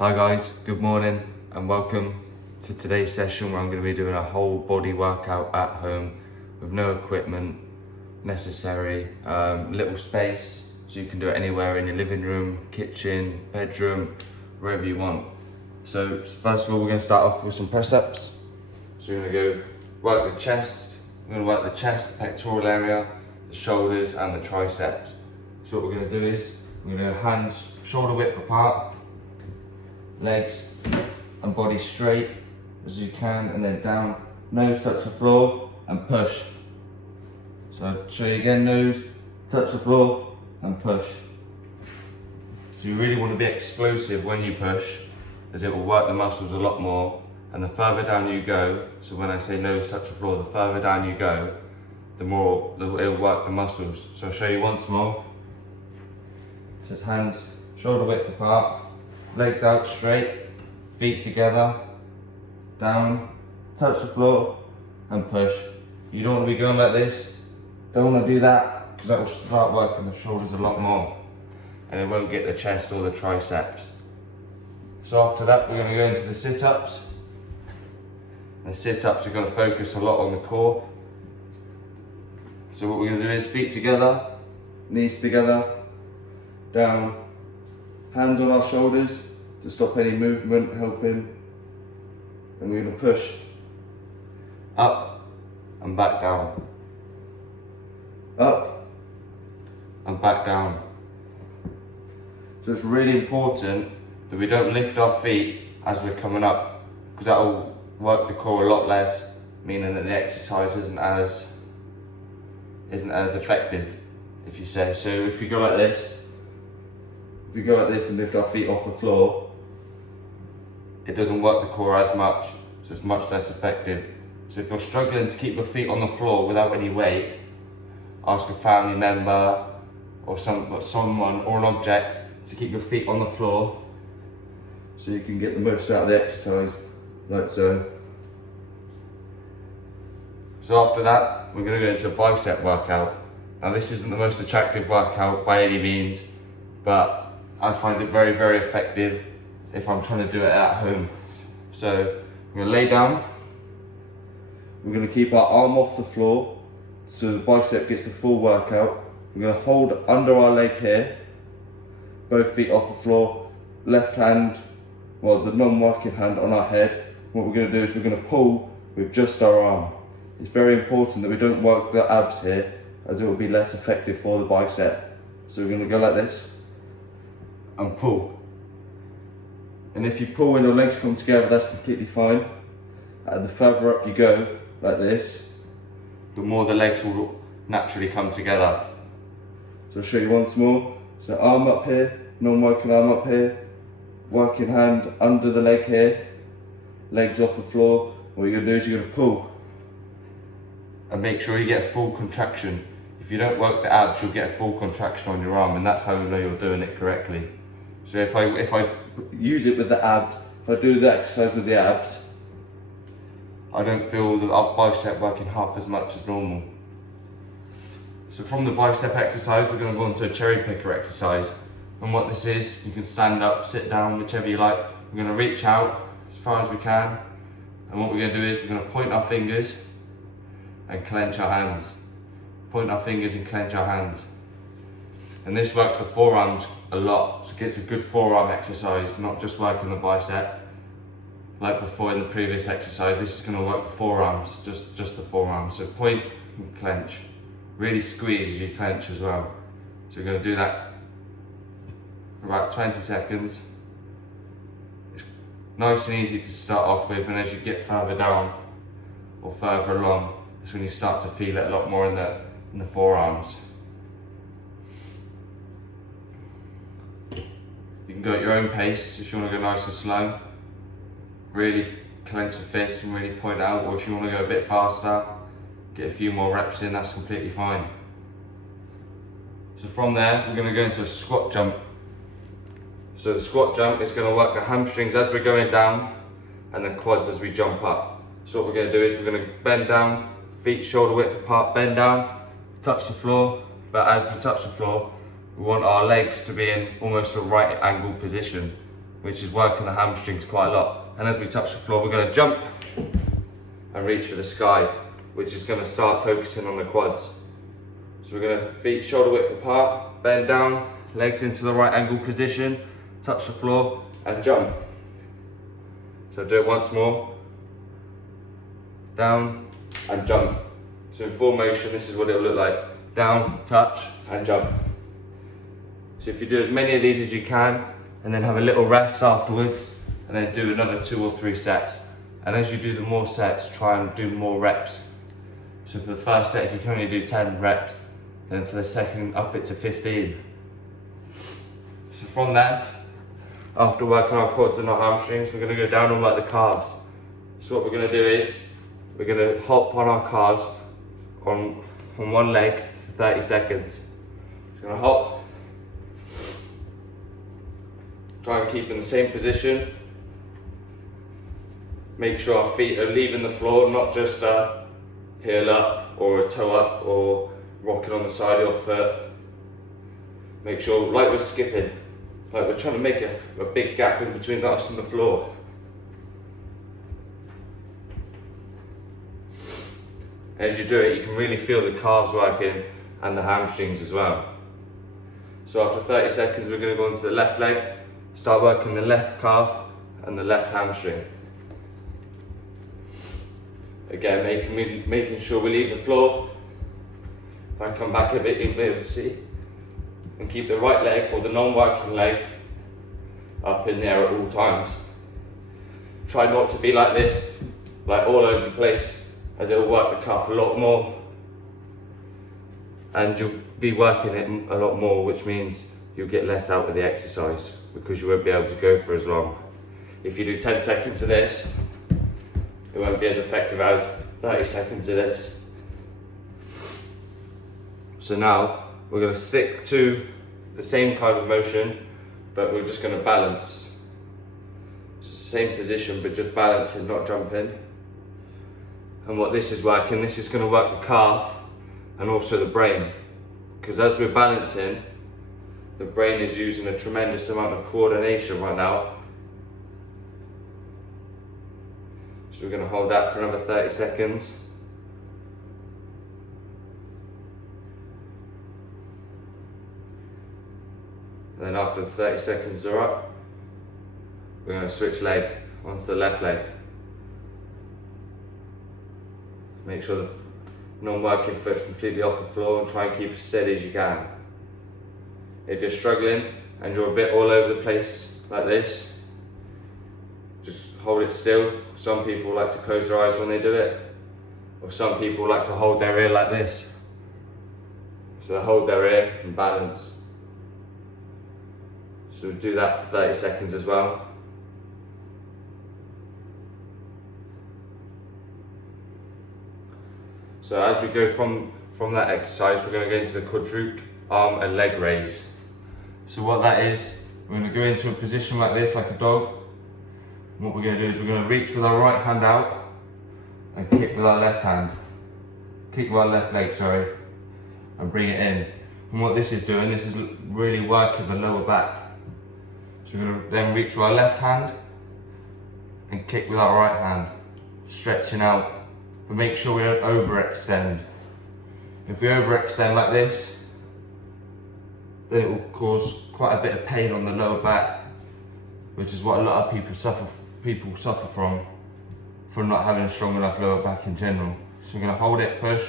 Hi guys, good morning and welcome to today's session where I'm going to be doing a whole body workout at home with no equipment necessary, little space, so you can do it anywhere in your living room, kitchen, bedroom, wherever you want. So first of all, we're going to start off with some press-ups. So we're going to go work the chest, we're going to work the chest, the pectoral area, the shoulders and the triceps. So what we're going to do is, we're going to go hands shoulder width apart, legs and body straight as you can, and then down, nose touch the floor and push. So I'll show you again, nose, touch the floor and push. So you really want to be explosive when you push, as it will work the muscles a lot more, and the further down you go, so when I say nose touch the floor, the further down you go, the more it will work the muscles. So I'll show you once more. So it's hands shoulder width apart, legs out straight, feet together, down, touch the floor and push. You don't want to be going like this, don't want to do that, because that will start working the shoulders a lot more and it won't get the chest or the triceps. So after that we're going to go into the sit-ups. The sit-ups are going to focus a lot on the core. So what we're going to do is feet together, knees together, down, hands on our shoulders to stop any movement, helping, and we're going to push up and back down, up and back down. So it's really important that we don't lift our feet as we're coming up, because that will work the core a lot less, meaning that the exercise isn't as effective, if you say. So if we go like this, and lift our feet off the floor, it doesn't work the core as much, so it's much less effective. So if you're struggling to keep your feet on the floor without any weight, ask a family member or someone or an object to keep your feet on the floor so you can get the most out of the exercise, like so. So after that, we're going to go into a bicep workout. Now this isn't the most attractive workout by any means, but I find it very, very effective if I'm trying to do it at home. So I'm going to lay down, we're going to keep our arm off the floor so the bicep gets the full workout. We're going to hold under our leg here, both feet off the floor, left hand, well the non-working hand on our head. What we're going to do is we're going to pull with just our arm. It's very important that we don't work the abs here, as it will be less effective for the bicep. So we're going to go like this and pull. And if you pull when your legs come together, that's completely fine. And the further up you go, like this, the more the legs will naturally come together. So I'll show you once more. So arm up here, non-working arm up here, working hand under the leg here, legs off the floor. What you're going to do is you're going to pull and make sure you get a full contraction. If you don't work the abs, you'll get a full contraction on your arm, and that's how you know you're doing it correctly. So if I use it with the abs, if I do the exercise with the abs, I don't feel the bicep working half as much as normal. So from the bicep exercise, we're going to go on to a cherry picker exercise. And what this is, you can stand up, sit down, whichever you like. We're going to reach out as far as we can. And what we're going to do is we're going to point our fingers and clench our hands. Point our fingers and clench our hands. And this works the forearms a lot, so it gets a good forearm exercise, not just working the bicep. Like before in the previous exercise, this is going to work the forearms, just the forearms. So point and clench. Really squeeze as you clench as well. So we're going to do that for about 20 seconds. It's nice and easy to start off with, and as you get further down or further along, it's when you start to feel it a lot more in the forearms. You can go at your own pace if you want to go nice and slow. Really clench the fist and really point out, or if you want to go a bit faster, get a few more reps in, that's completely fine. So from there, we're going to go into a squat jump. So the squat jump is going to work the hamstrings as we're going down and the quads as we jump up. So what we're going to do is we're going to bend down, feet shoulder width apart, bend down, touch the floor, but as we touch the floor, we want our legs to be in almost a right angle position. which is working the hamstrings quite a lot. And as we touch the floor, we're going to jump and reach for the sky, which is going to start focusing on the quads. So we're going to feet shoulder width apart, bend down, legs into the right angle position, touch the floor and jump. So do it once more, down and jump. So in full motion, this is what it'll look like. Down, touch and jump. So if you do as many of these as you can, and then have a little rest afterwards, and then do another 2 or 3 sets. And as you do the more sets, try and do more reps. So for the first set, if you can only do 10 reps, then for the second, up it to 15. So from there, after working our quads and our hamstrings, we're going to go down on like the calves. So what we're going to do is, we're going to hop on our calves on one leg for 30 seconds. We're going to hop, try and keep in the same position. Make sure our feet are leaving the floor, not just a heel up or a toe up or rocking on the side of your foot. Make sure, like we're skipping, like we're trying to make a big gap in between us and the floor. As you do it, you can really feel the calves working and the hamstrings as well. So after 30 seconds, we're going to go into the left leg, start working the left calf and the left hamstring. Again, making sure we leave the floor. If I come back a bit, you'll be able to see. And keep the right leg or the non-working leg up in there at all times. Try not to be like this, like all over the place, as it will work the calf a lot more. And you'll be working it a lot more, which means you'll get less out of the exercise because you won't be able to go for as long. If you do 10 seconds of this, it won't be as effective as 30 seconds of this. So now we're going to stick to the same kind of motion, but we're just going to balance. It's the same position, but just balancing, not jumping. And what this is working, this is going to work the calf and also the brain. Because as we're balancing, the brain is using a tremendous amount of coordination right now. So we're going to hold that for another 30 seconds. And then after the 30 seconds are up, we're going to switch leg onto the left leg. Make sure the non-working foot's completely off the floor and try and keep as steady as you can. If you're struggling and you're a bit all over the place like this, just hold it still. Some people like to close their eyes when they do it, or some people like to hold their ear like this. So they hold their ear and balance. So do that for 30 seconds as well. So as we go from that exercise, we're going to go into the quadruped arm and leg raise. So what that is, we're going to go into a position like this, like a dog. And what we're going to do is we're going to reach with our right hand out and kick with our left hand. Kick with our left leg, sorry, and bring it in. And what this is doing, this is really working the lower back. So we're going to then reach with our left hand and kick with our right hand, stretching out. But make sure we don't overextend. If we overextend like this, then it will cause quite a bit of pain on the lower back, which is what a lot of people suffer from not having a strong enough lower back in general. So we're going to hold it, push.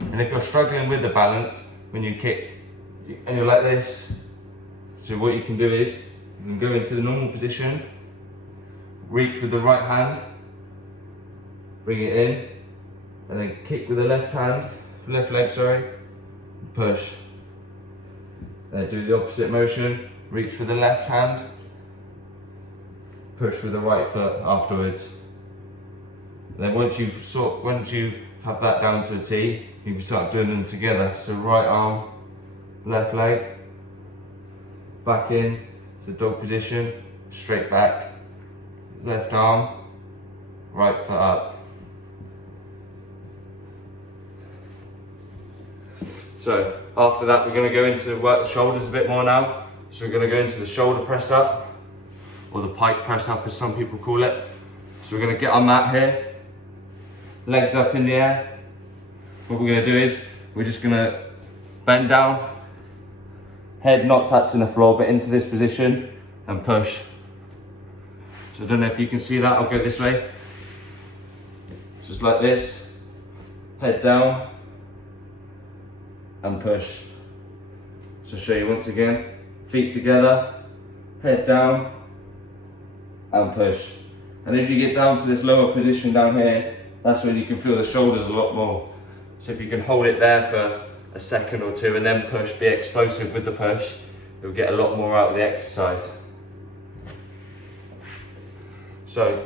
And if you're struggling with the balance, when you kick and you're like this, so what you can do is, you can go into the normal position, reach with the right hand, bring it in, and then kick with the left hand, left leg, sorry, push. Then do the opposite motion, reach with the left hand, push with the right foot afterwards. Then once you have that down to a T, you can start doing them together. So right arm, left leg, back in to dog position, straight back, left arm, right foot up. So after that, we're going to go into work the shoulders a bit more now. So we're going to go into the shoulder press up. or the pike press up as some people call it. So we're going to get on that here, legs up in the air. What we're going to do is we're just going to bend down, head not touching the floor but into this position and push. So I don't know if you can see that, I'll go this way. Just like this, head down and push. So show you once again, feet together, head down and push. And as you get down to this lower position down here, that's when you can feel the shoulders a lot more. So if you can hold it there for a second or two and then push, be explosive with the push, you'll get a lot more out of the exercise. So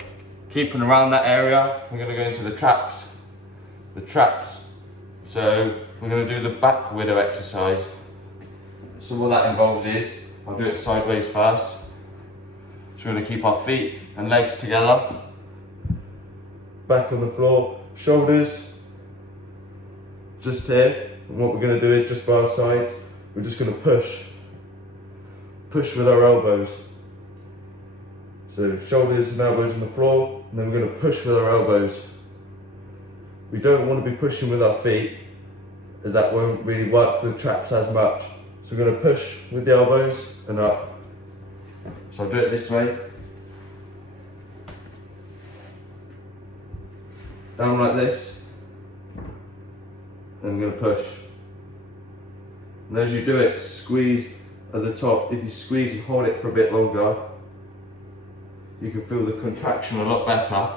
keeping around that area, we're going to go into the traps. The traps. So we're going to do the back widow exercise. So what that involves is, I'll do it sideways first. So we're going to keep our feet and legs together. Back on the floor, shoulders just here. And what we're going to do is just by our sides, we're just going to push. Push with our elbows. So shoulders and elbows on the floor, and then we're going to push with our elbows. We don't want to be pushing with our feet, as that won't really work for the traps as much. So we're going to push with the elbows and up. So I'll do it this way. Down like this. And I'm going to push. And as you do it, squeeze at the top. If you squeeze and hold it for a bit longer, you can feel the contraction a lot better.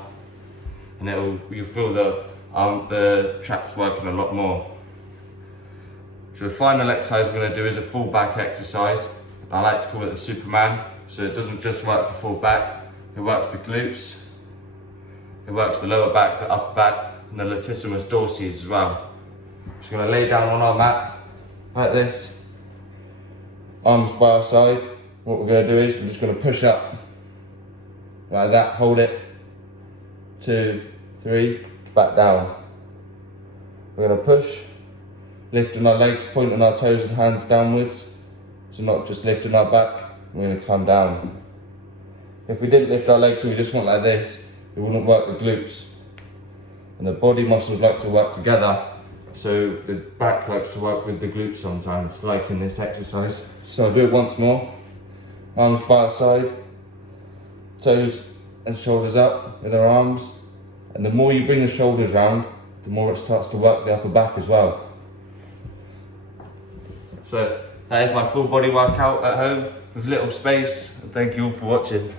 And you'll feel the traps working a lot more. So the final exercise we're going to do is a full back exercise. I like to call it the Superman. So it doesn't just work the full back, it works the glutes, it works the lower back, the upper back, and the latissimus dorsi as well. Just going to lay down on our mat, like this, arms by our side. What we're going to do is we're just going to push up, like that, hold it, 2, 3, back down. We're going to push, lifting our legs, pointing our toes and hands downwards, so not just lifting our back, we're going to come down. If we didn't lift our legs and we just went like this, it wouldn't work the glutes. And the body muscles like to work together, so the back likes to work with the glutes sometimes, like in this exercise. So I'll do it once more. Arms by our side, toes and shoulders up with our arms. And the more you bring the shoulders round, the more it starts to work the upper back as well. So that is my full body workout at home with little space. And thank you all for watching.